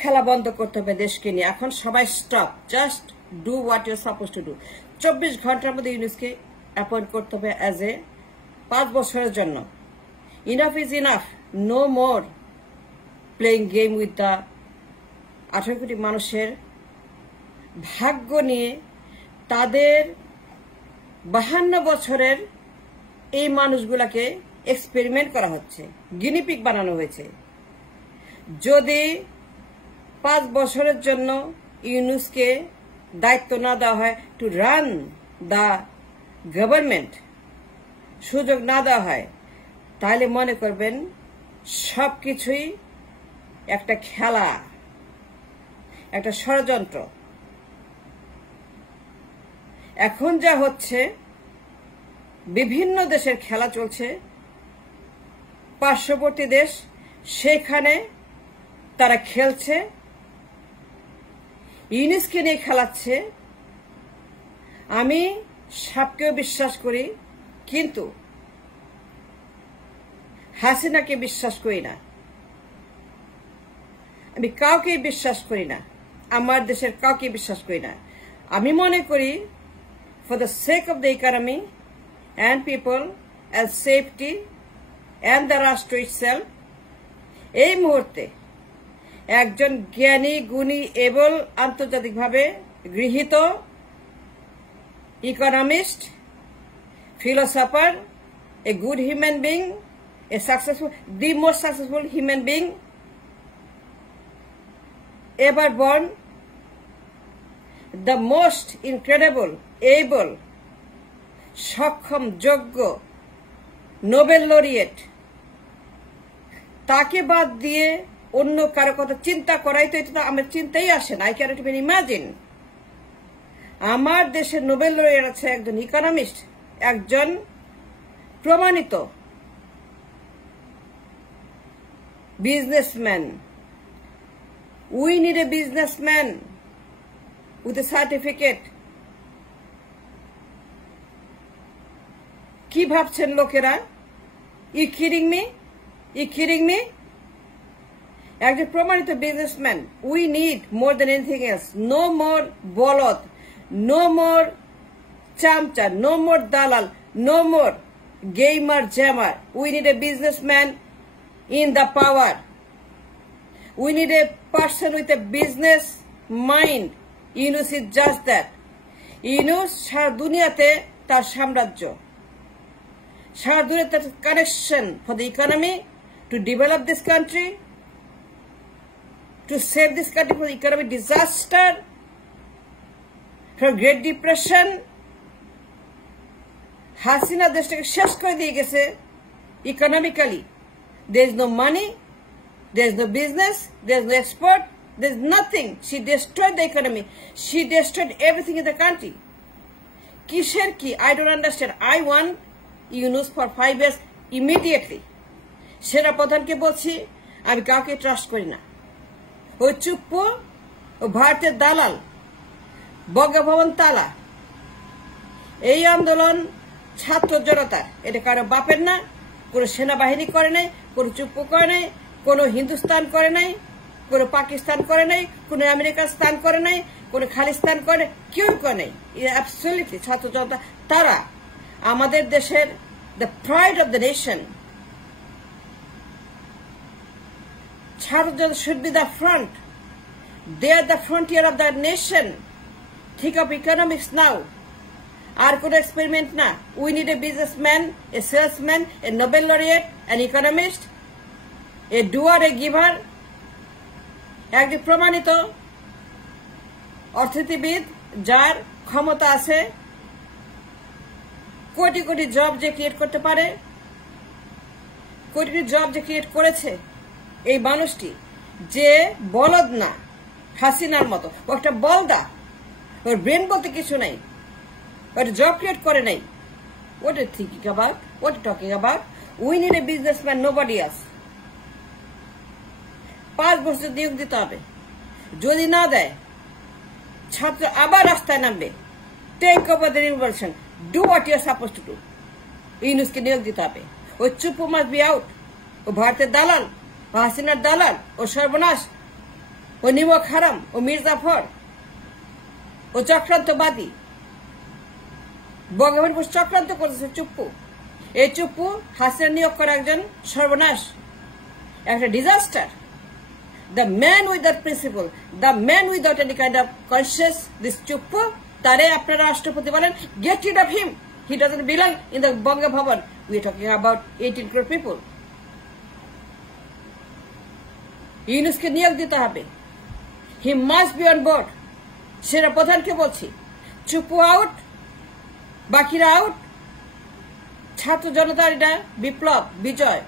খেলা বন্ধ করতে হবে দেশকে নিয়ে। এখন সবাই stop, just do what you suppose to do. 24 ঘন্টার মধ্যে ইউনুসকে অ্যাপয়েন্ট করতে হবে অ্যাজ এ 5 বছরের জন্য। Enough is enough, no more playing game with the 18 কোটি মানুষের ভাগ্য নিয়ে। তাদের 52 বছরের এই মানুষগুলাকে এক্সপেরিমেন্ট করা হচ্ছে, গিনিপিগ বানানো হয়েছে। যদি 5 বছরের জন্য ইউনুসকে দায়িত্ব না দেওয়া হয়, টু রান দ্য গভর্নমেন্ট সুযোগ না দেওয়া হয়, তাহলে মনে করবেন সবকিছুই একটা খেলা, একটা ষড়যন্ত্র। এখন যা হচ্ছে, বিভিন্ন দেশের খেলা চলছে, পার্শ্ববর্তী দেশ, সেখানে তারা খেলছে, ইউনুসকে নিয়ে খেলাচ্ছে। আমি সাপকেও বিশ্বাস করি, কিন্তু হাসিনাকে বিশ্বাস করি না। আমি কাউকে বিশ্বাস করি না, আমার দেশের কাউকে বিশ্বাস করি না। আমি মনে করি for the sake of the economy and people and safety and the রাষ্ট্র itself, এই মুহূর্তে একজন জ্ঞানী গুণী এবং আন্তর্জাতিকভাবে গৃহীত economist, philosopher, a good human being, a successful, the most successful human being ever born, the most incredible, able, সক্ষম, যোগ্য নোবেল লরিয়েট, তাকে বাদ দিয়ে অন্য কারো কথা চিন্তা করাই তো এটা তো আমার চিন্তাই আসে না। I can't even imagine. আমার দেশের নোবেল লরিয়েট আছে একজন ইকোনমিস্ট, একজন প্রমাণিত businessman. We need a businessman with a certificate. কি ভাবছেন লোকেরা? You kidding me? You kidding me? একজন প্রমাণিত businessman. We need more than anything else. No more বলদ, no more চামচা, no more দালাল, no more gamer jammer. We need a businessman in the power. We need a person with a business mind. Yunus is just that. Yunus সারা দুনিয়াতে তার সাম্রাজ্য, সারা দুনিয়াতে তার connection for the economy, to develop this country, to save this country from economic disaster, from Great Depression. Hasina দেশটাকে শেষ করে দিয়ে গেছে economically. There is no money, there is no business, there is no export, there is nothing. She destroyed the economy. She destroyed everything in the country. কিসের কি? I don't understand. I want Yunus for 5 years immediately. সেনা প্রধানকে বলছি, আমি কাউকে ট্রাস্ট করি না। ওই চুপ্পু, ও ভারতের দালাল, বঙ্গভবন তালা। এই আন্দোলন ছাত্র জনতার, এটা কারো বাপের না, কোনো সেনাবাহিনী করে নাই, কোনো চুপ্পু করে নাই, কোনো হিন্দুস্তান করে নাই, কোনো পাকিস্তান করে নাই, কোনো আমেরিকার স্থান করে নাই, কোনো খালিস্তান করে, কেউ করে নাই। অ্যাবসলিউটলি ছাত্র জনতা, তারা আমাদের দেশের the pride of the nation. ছাত্র জনতা should be the front. They are the frontier of the nation. ঠিক অফ ইকোনমিক্স নাও। আর কোনো এক্সপেরিমেন্ট না। We need a businessman, a salesman, a Nobel laureate, an economist, a doer, a giver, একজন প্রমাণিত অর্থনীতিবিদ, যার ক্ষমতা আছে কোটি কোটি জব যে ক্রিয়েট করতে পারে, কোটি কোটি জব যে ক্রিয়েট করেছে এই মানুষটি, যে বলদ না হাসিনার মতো, ও একটা বলদা, ওর ব্রেন বলতে কিছু নাই, ওর জব ক্রিয়েট করে নাই। What are you thinking about? What are you talking about? We need a businessman, nobody else. 5 বছর নিয়োগ দিতে হবে। যদি না দেয়, ছাত্র আবার রাস্তায় নামবে। Take over the revolution, do what you are suppose to do. ইউনুসকে নিয়োগ দিতে হবে। ওই চুপ্পু মাস্ট বি আউট। ও ভারতের দালাল, ও হাসিনার দালাল, ও সর্বনাশ। ও নিমক হারাম, ও মির্জাফর, ও চক্রান্তবাদী। বঙ্গবন্ধু চক্রান্ত করেছে চুপ্পু। এই চুপ্পু হাসিনা নিয়োগ করা একজন সর্বনাশ, একটা disaster. The man without principle, the man without any kind of conscience, this Chuppu, tare apnara Rashtrapati bolen, get rid of him. He doesn't belong in the Banga Bhavan. We are talking about 18 crore people. Yunus ke niyog dite hobe. He must be on board. Sena Pradhan ke bolchi. Chuppu out, bakira out. ছাত্র জনতার এটা বিপ্লব, বিজয়।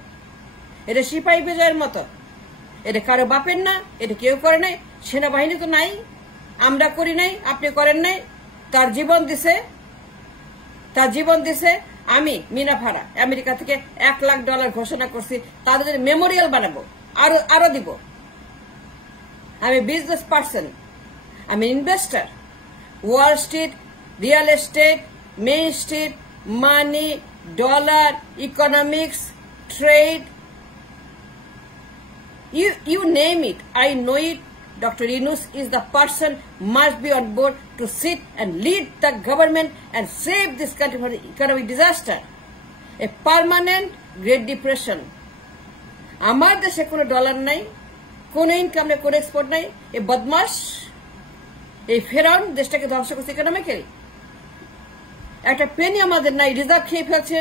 এটা সিপাহী বিজয়ের মতো। এটা কারো বাপের না, এটা কেউ করে নাই। সেনাবাহিনী তো নাই, আমরা করি নাই, আপনি করেন নাই। তার জীবন দিছে। আমি মিনা ফারা আমেরিকা থেকে $1 লাখ ঘোষণা করছি, তাদের মেমোরিয়াল বানাবো, আরো দিব। আমি বিজনেস পার্সন, আমি investor. Wall Street, real estate, main street, money, dollar, economics, trade, you name it, I know it. Dr. Yunus is the person must be on board to sit and lead the government and save this country from the economic disaster. A permanent Great Depression. আমার দেশে কোনো ডলার নাই, কোনো ইনকাম নেই, কোনো এক্সপোর্ট নাই। এই বদমাস, এই ফেরাউন দেশটাকে ধ্বংস করছে ইকোনমিক্যালি। একটা পেনি আমাদের নাই, রিজার্ভ খেয়ে ফেলছে,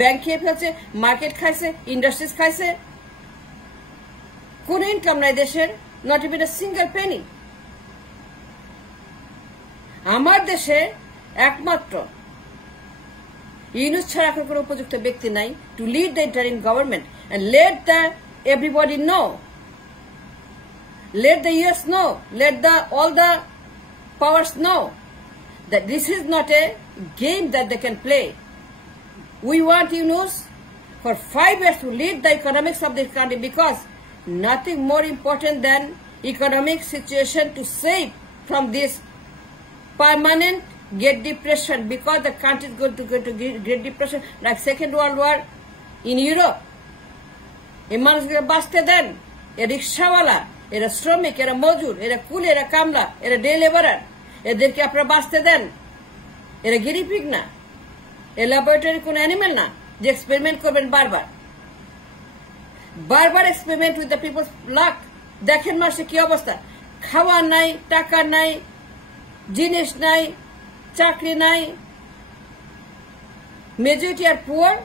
ব্যাংক খেয়ে ফেলছে, মার্কেট খাইছে, ইন্ডাস্ট্রিজ খাইছে। কোন ইনকাম নাই দেশের, not even a single Penney. আমার দেশে একমাত্র ইউনুস ছাড়া এখন কোনো উপযুক্ত ব্যক্তি নাই to lead the interim government and let the everybody know, let the US know, let the all the powers know that this is not a game that they can play. We want Yunus for 5 years to lead the economics of this country, because nothing more important than economic situation to save from this permanent Great Depression, because the country is going to go to Great Depression like Second World War in Europe. এই মানুষকে বাঁচতে দেন। এ রিক্সাওয়ালা, এরা শ্রমিক, এরা মজুর, এরা কুলি, এরা কামলা, এরা ডে লেবারার, এদেরকে আপনারা বাঁচতে দেন। এরা গিরিপিগ না, এ ল্যাবরেটরি কোন অ্যানিমেল না যে এক্সপেরিমেন্ট করবেন বারবার experiment with the people's luck. দেখেন মাসে কি অবস্থা, খাওয়া নাই, টাকা নাই, জিনিস নাই, চাকরি নাই, majority are poor,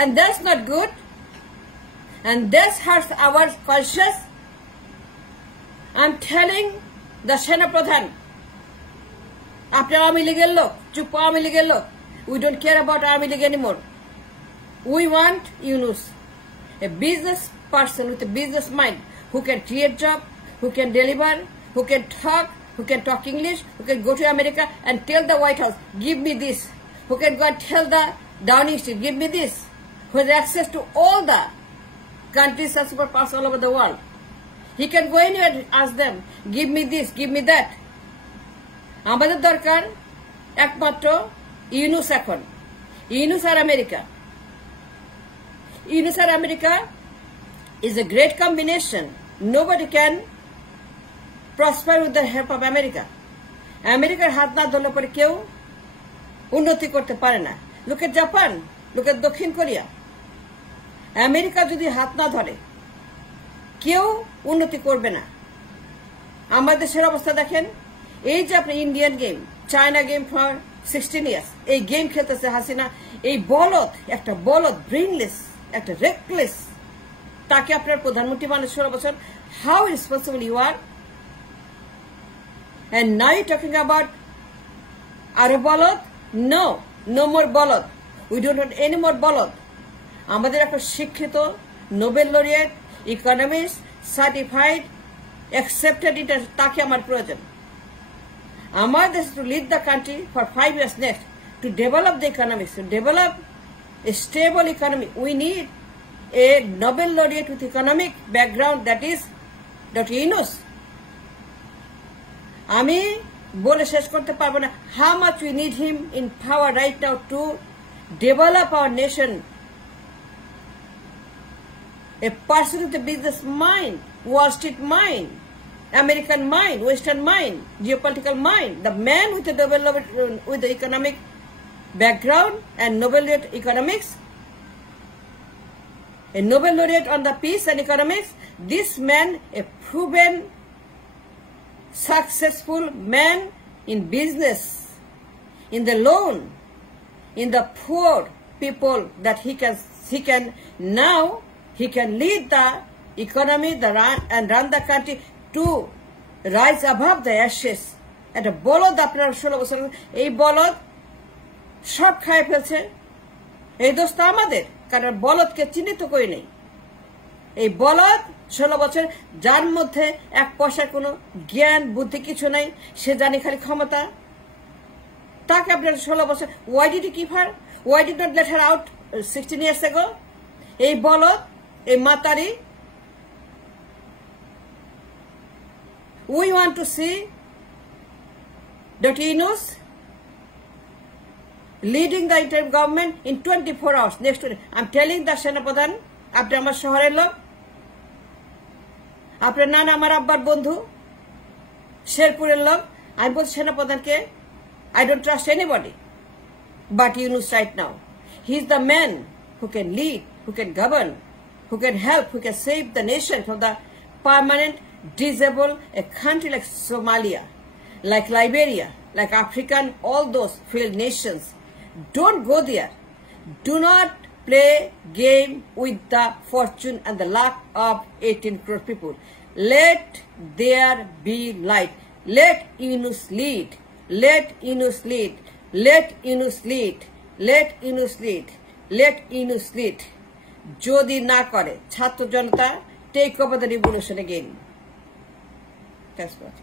and that's not good, and this hurts our conscience. I'm telling the Sena Pradhan, আপনি আওয়ামী লীগের লোক, চুপ আওয়ামী লীগের লোক। We don't care about Army League anymore. We want Yunus, a business person with a business mind, who can create job, who can deliver, who can talk English, who can go to America and tell the White House, give me this, who can go and tell the Downing Street, give me this, who has access to all the countries and superpowers all over the world. He can go anywhere and ask them, give me this, give me that. আমাদের দরকার একমাত্র ইউনুস। এখন ইউনুস আর America, Yunus আর America is a great combination. Nobody can prosper with the help of America. আমেরিকার হাত না ধরলে পরে কেউ উন্নতি করতে পারে না। লোকে জাপান, লোকে দক্ষিণ কোরিয়া, আমেরিকা যদি হাত না ধরে কেউ উন্নতি করবে না। আমাদের দেশের অবস্থা দেখেন, এই যে আপনি Indian game, China game for 16 ইয়ার্স, এই গেম খেলতেছে হাসিনা। এই বলদ, একটা বলদ, ব্রেইনলেস, একটা রেকলেস, তাকে আপনার প্রধানমন্ত্রী মানে 16 বছর। How responsible you are, and now you're talking about আরো বলদ? no more বলদ। we don't want any more বলদ। আমাদের একটা শিক্ষিত, Nobel laureate, economist, certified, accepted এটা, তাকে আমার প্রয়োজন। আমার দেশ to lead the country for 5 years next, to develop the economics, to develop a stable economy. We need a Nobel laureate with economic background, that is Dr. Yunus. আমি বলে শেষ করতে পারবো না how much we need him in power right now to develop our nation. A person with a business mind, Wall Street mind, American mind, Western mind, geopolitical mind. The man with the economic background and Nobel laureate economics, a Nobel laureate on the peace and economics. This man, a proven, successful man in business, in the loan, in the poor people, that he can now lead the economy and run the country to rise above the ashes. একটা বলদ আপনার 16 বছর এই বলদ সব খায় ফেলছে। এই দোষ তো আমাদের, কারণ বলদকে চিহ্নিত করে নেই। এই বলদ 16 বছর, যার মধ্যে এক পয়সার কোনো জ্ঞান বুদ্ধি কিছু নাই, সে জানে খালি ক্ষমতা, তাকে আপনার 16 বছর, why did you keep her? Why did not let her out 16 years ago? এই বলদ, এই মাতারি, we want to see Dr. Yunus leading the interim government in 24 hours. Next week, I'm telling the সেনাপ্রধান, আপনি আমার শহরের লোক, আপনার নানা আমার আব্বার বন্ধু, শেরপুরের লোক। আমি বলছি সেনাপ্রধানকে, I don't trust anybody but Yunus right now. He is the man who can lead, who can govern, who can help, who can save the nation from the permanent disable a country like Somalia, like Liberia, like African, all those failed nations. Don't go there. Do not play game with the fortune and the luck of 18 crore people. Let there be light. Let Yunus lead. Let Yunus lead. Let Yunus lead. Let Yunus lead. Let Yunus lead. যদি না করে ছাত্র জনতা, take over the revolution again. That's what.